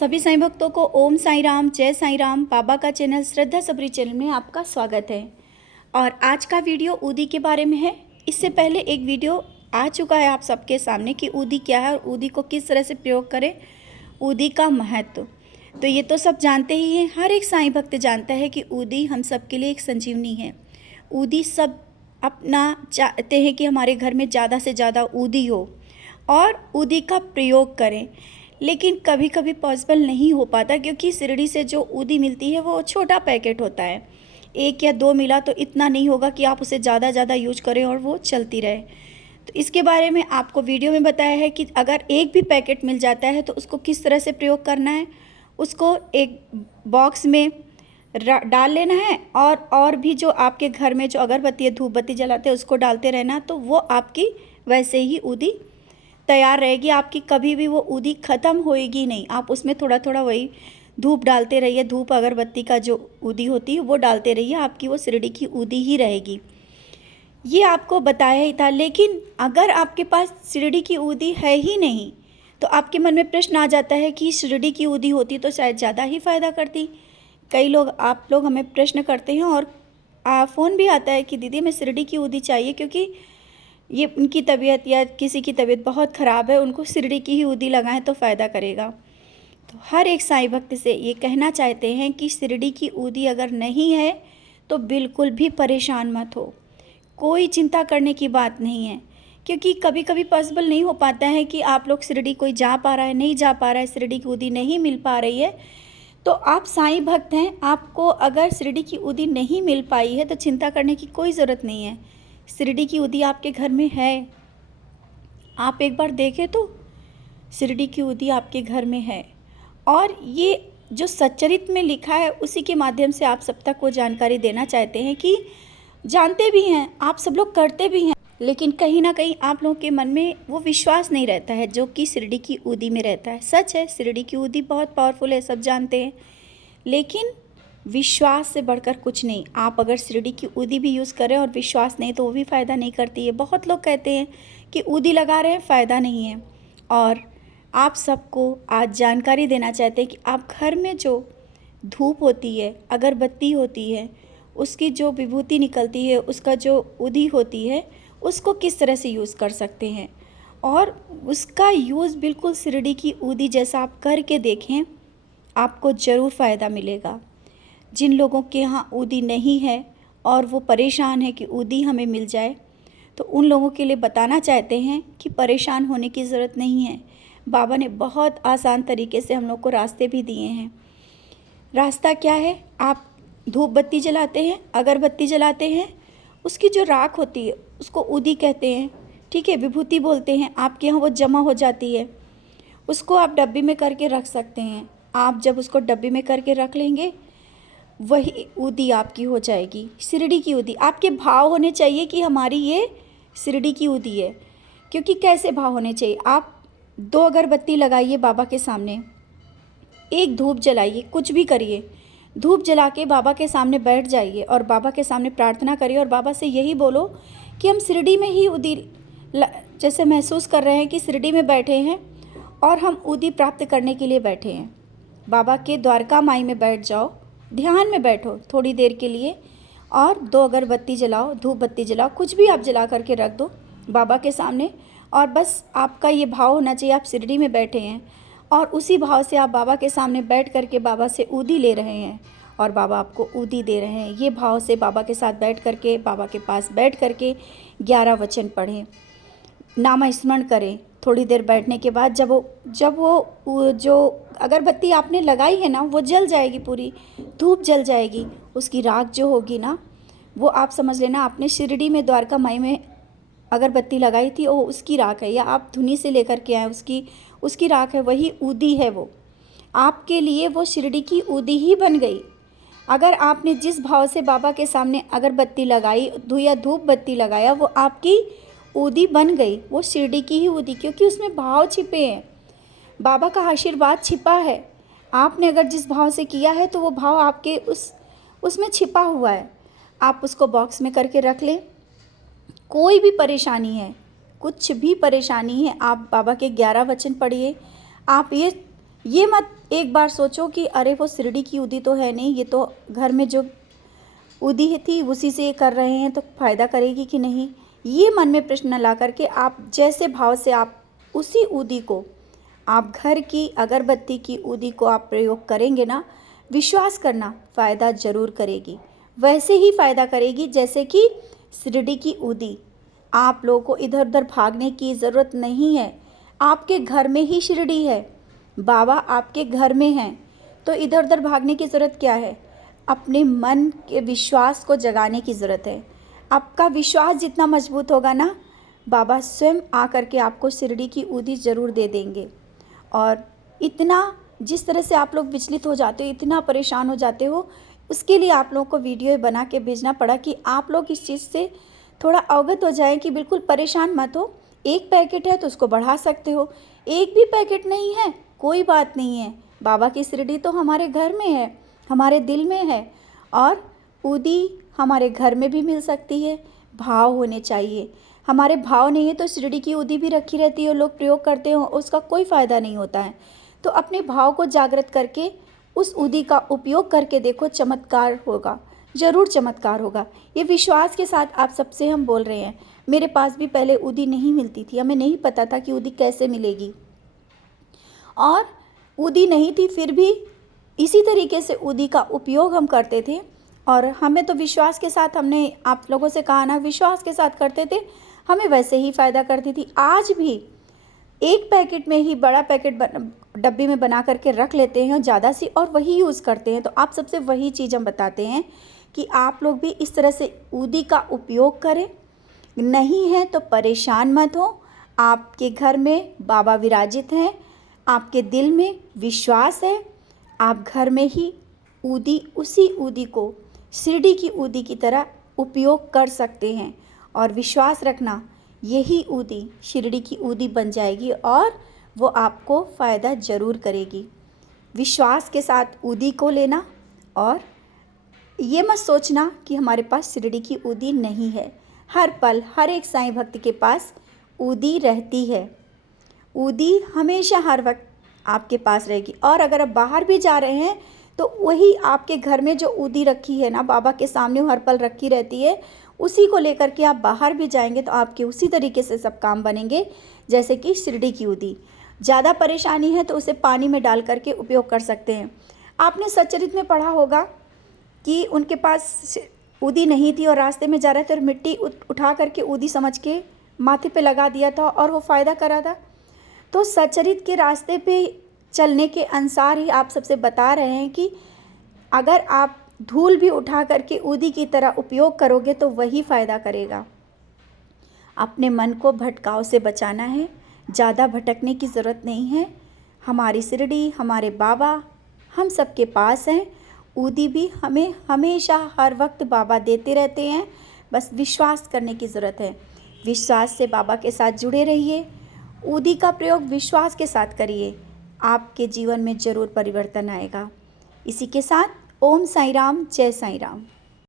सभी साईं भक्तों को ओम साईं राम, जय साईं राम। बाबा का चैनल श्रद्धा सबरी चैनल में आपका स्वागत है। और आज का वीडियो ऊदी के बारे में है। इससे पहले एक वीडियो आ चुका है आप सबके सामने कि ऊदी क्या है और ऊदी को किस तरह से प्रयोग करें, ऊदी का महत्व। तो ये तो सब जानते ही हैं, हर एक साईं भक्त जानता है कि ऊदी हम सब के लिए एक संजीवनी है। ऊदी सब अपना चाहते हैं कि हमारे घर में ज़्यादा से ज़्यादा ऊदी हो और ऊदी का प्रयोग करें, लेकिन कभी कभी पॉसिबल नहीं हो पाता क्योंकि शिरडी से जो ऊदी मिलती है वो छोटा पैकेट होता है। एक या दो मिला तो इतना नहीं होगा कि आप उसे ज़्यादा यूज करें और वो चलती रहे। तो इसके बारे में आपको वीडियो में बताया है कि अगर एक भी पैकेट मिल जाता है तो उसको किस तरह से प्रयोग करना है। उसको एक बॉक्स में डाल लेना है और भी जो आपके घर में जो अगरबत्ती है, धूप बत्ती जलाते हैं, उसको डालते रहना, तो वो आपकी वैसे ही ऊदी तैयार रहेगी। आपकी कभी भी वो ऊदी ख़त्म होएगी नहीं। आप उसमें थोड़ा थोड़ा वही धूप डालते रहिए, धूप अगरबत्ती का जो ऊदी होती है वो डालते रहिए, आपकी वो शिरडी की ऊदी ही रहेगी। ये आपको बताया ही था। लेकिन अगर आपके पास शिरडी की ऊदी है ही नहीं तो आपके मन में प्रश्न आ जाता है कि शिरडी की ऊदी होती तो शायद ज़्यादा ही फ़ायदा करती। कई लोग आप लोग हमें प्रश्न करते हैं और फ़ोन भी आता है कि दीदी हमें शिरडी की ऊदी चाहिए क्योंकि ये उनकी तबीयत या किसी की तबीयत बहुत ख़राब है, उनको शिरडी की ही ऊदी लगाएं तो फ़ायदा करेगा। तो हर एक साईं भक्त से ये कहना चाहते हैं कि शिरडी की ऊदी अगर नहीं है तो बिल्कुल भी परेशान मत हो, कोई चिंता करने की बात नहीं है। क्योंकि कभी कभी पॉसिबल नहीं हो पाता है कि आप लोग शिरडी कोई जा पा रहा है, नहीं जा पा रहा है, शिरडी की ऊदी नहीं मिल पा रही है, तो आप साईं भक्त हैं, आपको अगर शिरडी की ऊदी नहीं मिल पाई है तो चिंता करने की कोई ज़रूरत नहीं है। शिरडी की ऊदी आपके घर में है, आप एक बार देखें तो शिरडी की ऊदी आपके घर में है। और ये जो सच्चरित में लिखा है उसी के माध्यम से आप सब तक वो जानकारी देना चाहते हैं कि जानते भी हैं, आप सब लोग करते भी हैं, लेकिन कहीं ना कहीं आप लोगों के मन में वो विश्वास नहीं रहता है जो कि शिरडी की ऊदी में रहता है। सच है, शिरडी की ऊदी बहुत पावरफुल है, सब जानते हैं, लेकिन विश्वास से बढ़कर कुछ नहीं। आप अगर शिरडी की ऊदी भी यूज़ करें और विश्वास नहीं तो वो भी फ़ायदा नहीं करती है। बहुत लोग कहते हैं कि ऊदी लगा रहे हैं, फ़ायदा नहीं है। और आप सबको आज जानकारी देना चाहते हैं कि आप घर में जो धूप होती है, अगरबत्ती होती है, उसकी जो विभूति निकलती है, उसका जो ऊदी होती है, उसको किस तरह से यूज़ कर सकते हैं। और उसका यूज़ बिल्कुल शिरडी की ऊदी जैसा आप करके देखें, आपको ज़रूर फ़ायदा मिलेगा। जिन लोगों के यहाँ ऊदी नहीं है और वो परेशान है कि ऊदी हमें मिल जाए, तो उन लोगों के लिए बताना चाहते हैं कि परेशान होने की ज़रूरत नहीं है। बाबा ने बहुत आसान तरीके से हम लोग को रास्ते भी दिए हैं। रास्ता क्या है? आप धूप बत्ती जलाते हैं, अगरबत्ती जलाते हैं, उसकी जो राख होती है उसको ऊदी कहते हैं, ठीक है, विभूति बोलते हैं। आपके यहाँ वो जमा हो जाती है, उसको आप डब्बी में करके रख सकते हैं। आप जब उसको डब्बी में करके रख लेंगे, वही ऊदी आपकी हो जाएगी, शिरडी की ऊदी। आपके भाव होने चाहिए कि हमारी ये शिरडी की ऊदी है। क्योंकि कैसे भाव होने चाहिए? आप 2 अगरबत्ती लगाइए बाबा के सामने, एक धूप जलाइए, कुछ भी करिए, धूप जला के बाबा के सामने बैठ जाइए और बाबा के सामने प्रार्थना करिए और बाबा से यही बोलो कि हम शिरडी में ही ऊदी जैसे महसूस कर रहे हैं कि शिरडी में बैठे हैं और हम ऊदी प्राप्त करने के लिए बैठे हैं। बाबा के द्वारका माई में बैठ जाओ, ध्यान में बैठो थोड़ी देर के लिए और 2 अगरबत्ती जलाओ, धूप बत्ती जलाओ, कुछ भी आप जला करके रख दो बाबा के सामने। और बस आपका ये भाव होना चाहिए आप शिरडी में बैठे हैं और उसी भाव से आप बाबा के सामने बैठ करके बाबा से ऊदी ले रहे हैं और बाबा आपको ऊदी दे रहे हैं। ये भाव से बाबा के साथ बैठ करके, बाबा के पास बैठ करके 11 वचन पढ़ें, नाम स्मरण करें। थोड़ी देर बैठने के बाद जब वो जो अगरबत्ती आपने लगाई है ना, वो जल जाएगी, पूरी धूप जल जाएगी, उसकी राख जो होगी ना, वो आप समझ लेना आपने शिरडी में द्वारका माई में अगरबत्ती लगाई थी, वो उसकी राख है, या आप धुनी से लेकर के आए उसकी राख है, वही ऊदी है। वो आपके लिए वो शिरडी की ऊदी ही बन गई। अगर आपने जिस भाव से बाबा के सामने अगरबत्ती लगाई या धूप बत्ती लगाया, वो आपकी ऊदी बन गई, वो शिरडी की ही ऊदी, क्योंकि उसमें भाव छिपे हैं, बाबा का आशीर्वाद छिपा है। आपने अगर जिस भाव से किया है तो वो भाव आपके उसमें छिपा हुआ है। आप उसको बॉक्स में करके रख लें। कोई भी परेशानी है, कुछ भी परेशानी है, आप बाबा के 11 वचन पढ़िए। आप ये ये मत एक बार सोचो कि अरे वो शिरडी की ऊदी तो है नहीं, ये तो घर में जो ऊदी थी उसी से ये कर रहे हैं, तो फ़ायदा करेगी कि नहीं। ये मन में प्रश्न ला करके आप जैसे भाव से आप उसी ऊदी को, आप घर की अगरबत्ती की ऊदी को आप प्रयोग करेंगे ना, विश्वास करना फ़ायदा ज़रूर करेगी। वैसे ही फ़ायदा करेगी जैसे कि शिरडी की ऊदी। आप लोगों को इधर उधर भागने की ज़रूरत नहीं है, आपके घर में ही शिरडी है, बाबा आपके घर में हैं, तो इधर उधर भागने की ज़रूरत क्या है। अपने मन के विश्वास को जगाने की ज़रूरत है। आपका विश्वास जितना मजबूत होगा ना, बाबा स्वयं आकर के आपको शिरडी की ऊदी ज़रूर दे देंगे। और इतना जिस तरह से आप लोग विचलित हो जाते हो, इतना परेशान हो जाते हो, उसके लिए आप लोगों को वीडियो बना के भेजना पड़ा कि आप लोग इस चीज़ से थोड़ा अवगत हो जाएं कि बिल्कुल परेशान मत हो। एक पैकेट है तो उसको बढ़ा सकते हो, एक भी पैकेट नहीं है कोई बात नहीं है, बाबा की शिरडी तो हमारे घर में है, हमारे दिल में है, और ऊदी हमारे घर में भी मिल सकती है। भाव होने चाहिए, हमारे भाव नहीं है तो शिरडी की ऊदी भी रखी रहती है, लोग प्रयोग करते हो, उसका कोई फ़ायदा नहीं होता है। तो अपने भाव को जागृत करके उस ऊदी का उपयोग करके देखो, चमत्कार होगा, ज़रूर चमत्कार होगा। ये विश्वास के साथ आप सबसे हम बोल रहे हैं। मेरे पास भी पहले ऊदी नहीं मिलती थी, हमें नहीं पता था कि ऊदी कैसे मिलेगी, और ऊदी नहीं थी फिर भी इसी तरीके से ऊदी का उपयोग हम करते थे। और हमें तो विश्वास के साथ, हमने आप लोगों से कहा ना, विश्वास के साथ करते थे, हमें वैसे ही फ़ायदा करती थी। आज भी एक पैकेट में ही बड़ा पैकेट डब्बी में बना करके रख लेते हैं ज़्यादा सी, और वही यूज़ करते हैं। तो आप सबसे वही चीज़ हम बताते हैं कि आप लोग भी इस तरह से ऊदी का उपयोग करें। नहीं है तो परेशान मत हो, आपके घर में बाबा विराजित हैं, आपके दिल में विश्वास है, आप घर में ही ऊदी, उसी ऊदी को शिरडी की ऊदी की तरह उपयोग कर सकते हैं। और विश्वास रखना, यही ऊदी शिरडी की ऊदी बन जाएगी और वो आपको फ़ायदा ज़रूर करेगी। विश्वास के साथ ऊदी को लेना, और ये मत सोचना कि हमारे पास शिरडी की ऊदी नहीं है। हर पल हर एक साईं भक्त के पास ऊदी रहती है, ऊदी हमेशा हर वक्त आपके पास रहेगी। और अगर आप बाहर भी जा रहे हैं तो वही आपके घर में जो ऊदी रखी है ना, बाबा के सामने हर पल रखी रहती है, उसी को लेकर के आप बाहर भी जाएंगे तो आपके उसी तरीके से सब काम बनेंगे जैसे कि शिरडी की ऊदी। ज़्यादा परेशानी है तो उसे पानी में डाल करके उपयोग कर सकते हैं। आपने सच्चरित में पढ़ा होगा कि उनके पास ऊदी नहीं थी और रास्ते में जा रहे थे और मिट्टी उठा करके ऊदी समझ के माथे पे लगा दिया था और वो फ़ायदा करा था। तो सच्चरित के रास्ते पे चलने के अनुसार ही आप सबसे बता रहे हैं कि अगर आप धूल भी उठा करके ऊदी की तरह उपयोग करोगे तो वही फ़ायदा करेगा। अपने मन को भटकाव से बचाना है, ज़्यादा भटकने की ज़रूरत नहीं है। हमारी शिरडी, हमारे बाबा हम सबके पास हैं। ऊदी भी हमें हमेशा हर वक्त बाबा देते रहते हैं, बस विश्वास करने की ज़रूरत है। विश्वास से बाबा के साथ जुड़े रहिए, ऊदी का प्रयोग विश्वास के साथ करिए, आपके जीवन में ज़रूर परिवर्तन आएगा। इसी के साथ ओम साईं राम, जय साईं राम।